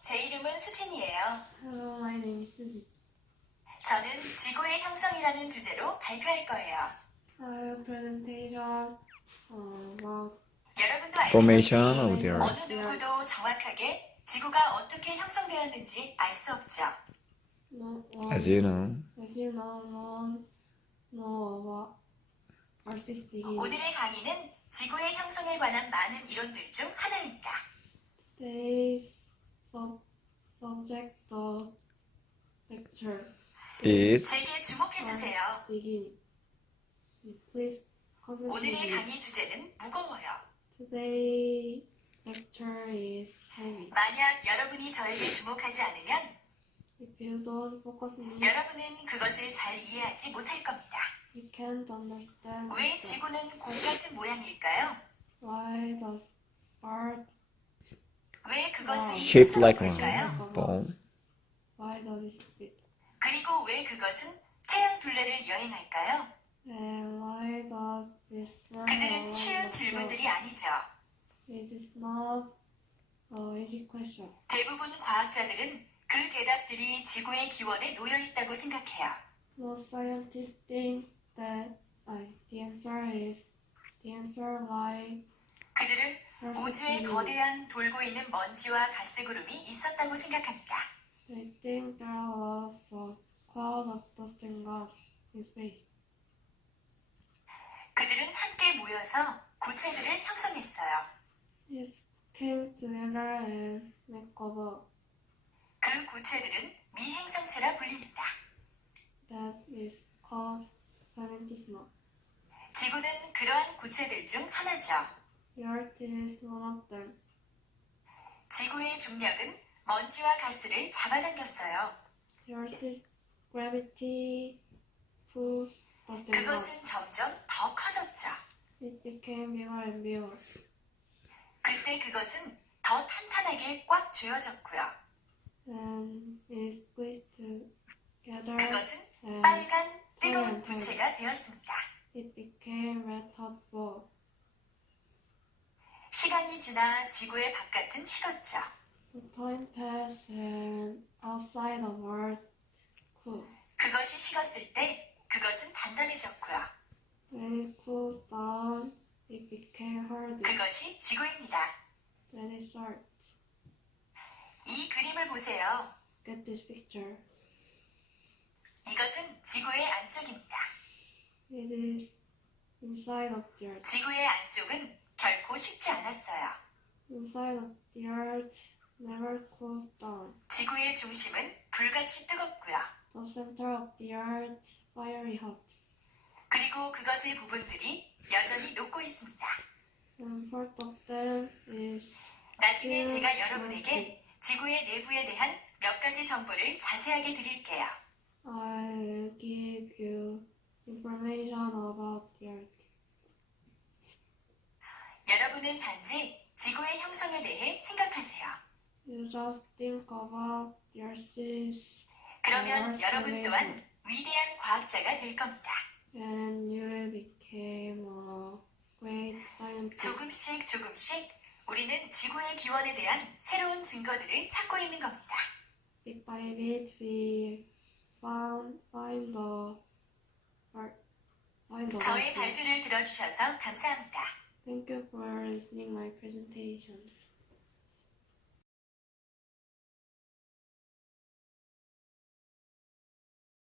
제 이름은 수진이에요. Hello, my name is Suzy. 저는 지구의 형성이라는 주제로 발표할 거예요. I have a presentation uh, about 여러분도 Formation 알다시피 of the 어느 Earth. 누구도 정확하게 지구가 어떻게 형성되었는지 알 수 없죠. no one, As you know, as you know, no one know about Earth is beginning. 오늘의 강의는 지구의 형성에 관한 많은 이론들 중 하나입니다. Today's sub subject of lecture is 제게 주목해 주세요. beginning. Please 오늘의 concentrate. 강의 주제는 무거워요. Today lecture is heavy. 만약 여러분이 저에게 주목하지 않으면 If you don't focus on me, 여러분은 그것을 잘 이해하지 못할 겁니다. you can't understand 왜 the- 지구는 공 같은 모양일까요? why 왜 그것은 shaped like a ball. why does it spin? 그리고 왜 그것은 태양 둘레를 여행할까요? And why does this run 그들은 쉬운 the 질문들이? 아니죠. It is not an easy question. 대부분 과학자들은 그 대답들이 지구의 기원에 놓여 있다고 생각해요. Most scientists think that uh, the answer is the answer lies 그들은 우주에. 거대한 돌고 있는 먼지와 가스 구름이 있었다고 생각합니다. They think there was a cloud of dust and gas in space. 그들은 함께 모여서 구체들을 형성했어요. It came together and make up 그 구체들은 미행성체라 불립니다. that is called planetisma. 지구는 그러한 구체들 중 하나죠. The Earth is one of them. 지구의 중력은 먼지와 가스를 잡아당겼어요. The Earth's gravity pulls and gas. 그것은 점점 더 커졌죠. It became bigger and bigger. 그때 그것은 더 탄탄하게 꽉 쥐어졌고요. And it squeezed together 그것은 and 빨간 뜨거운 구체가 되었습니다. it became red hot. 시간이 지나 지구의 바깥은 식었죠. The time passed and outside of Earth cooled. 그것이 식었을 때 그것은 단단해졌고요. When it cooled down, it became harder. 그것이 지구입니다. That is Earth. 이 그림을 보세요. Get this picture. 이것은 지구의 안쪽입니다. It is inside of the Earth. 지구의 안쪽은 결코 식지 않았어요. Inside of the Earth never cools down. 지구의 중심은 불같이 뜨겁고요. The center of the Earth fiery hot. 그리고 그것의 부분들이 여전히 녹고 있습니다. And part of them is 나중에 제가 여러분에게 지구의 내부에 대한 몇 가지 정보를 자세하게 드릴게요. I'll give you information about the Earth. 여러분은 단지 지구의 형성에 대해 생각하세요. You just think about the Earth's 그러면 여러분 또한. 위대한 과학자가 될 겁니다. and you will become a great scientist. 조금씩 조금씩 우리는 지구의 기원에 대한 새로운 증거들을 찾고 있는 겁니다. Bit by bit, we found find the. Find the 저의 Earth. 발표를 들어주셔서 감사합니다. Thank you for listening my presentation.